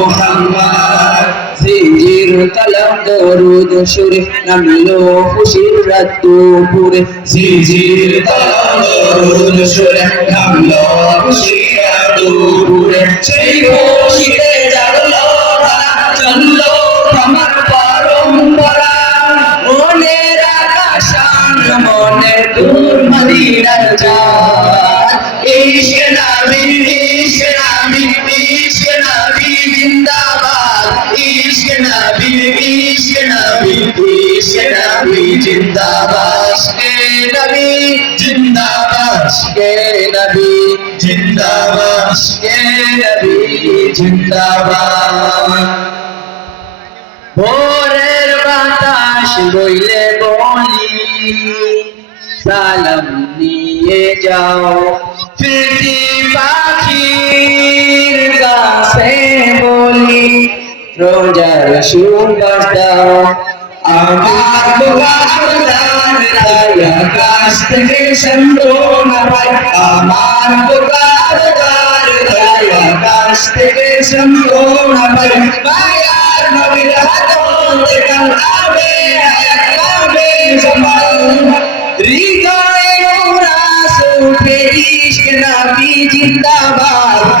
মুহাম্মদ জিঞ্জির কলম দরুদ সুরে নামিলো খুশির রাত দুপুরে জিজির তরুণ সুরে নামলো খুশিয়া দুপুরে সেই খুশিতে জাগলো চলল আমার পরম্পরা। মনের আকাশান মনে দূর মদিনার চাঁদ নবী ইশকে নবী জিন্দাবাদ ইশকে নবী জিন্দাবাদ কে নবী জিন্দাবাদ কে নবী জিন্দাবাদ ভোরের বাতাস বইলে বলি, সালাম নিয়ে যাও। ফিরতি রোজার সুবাস দাও আমার বুকার তাই আকাশ থেকে সন্তোনা পাই আমার বুকার তাই আকাশ থেকে সন্তোনা পাই মায়ার নবীর হাতে জমাল উরাস উঠে ইশক নবী জিন্দাবাদ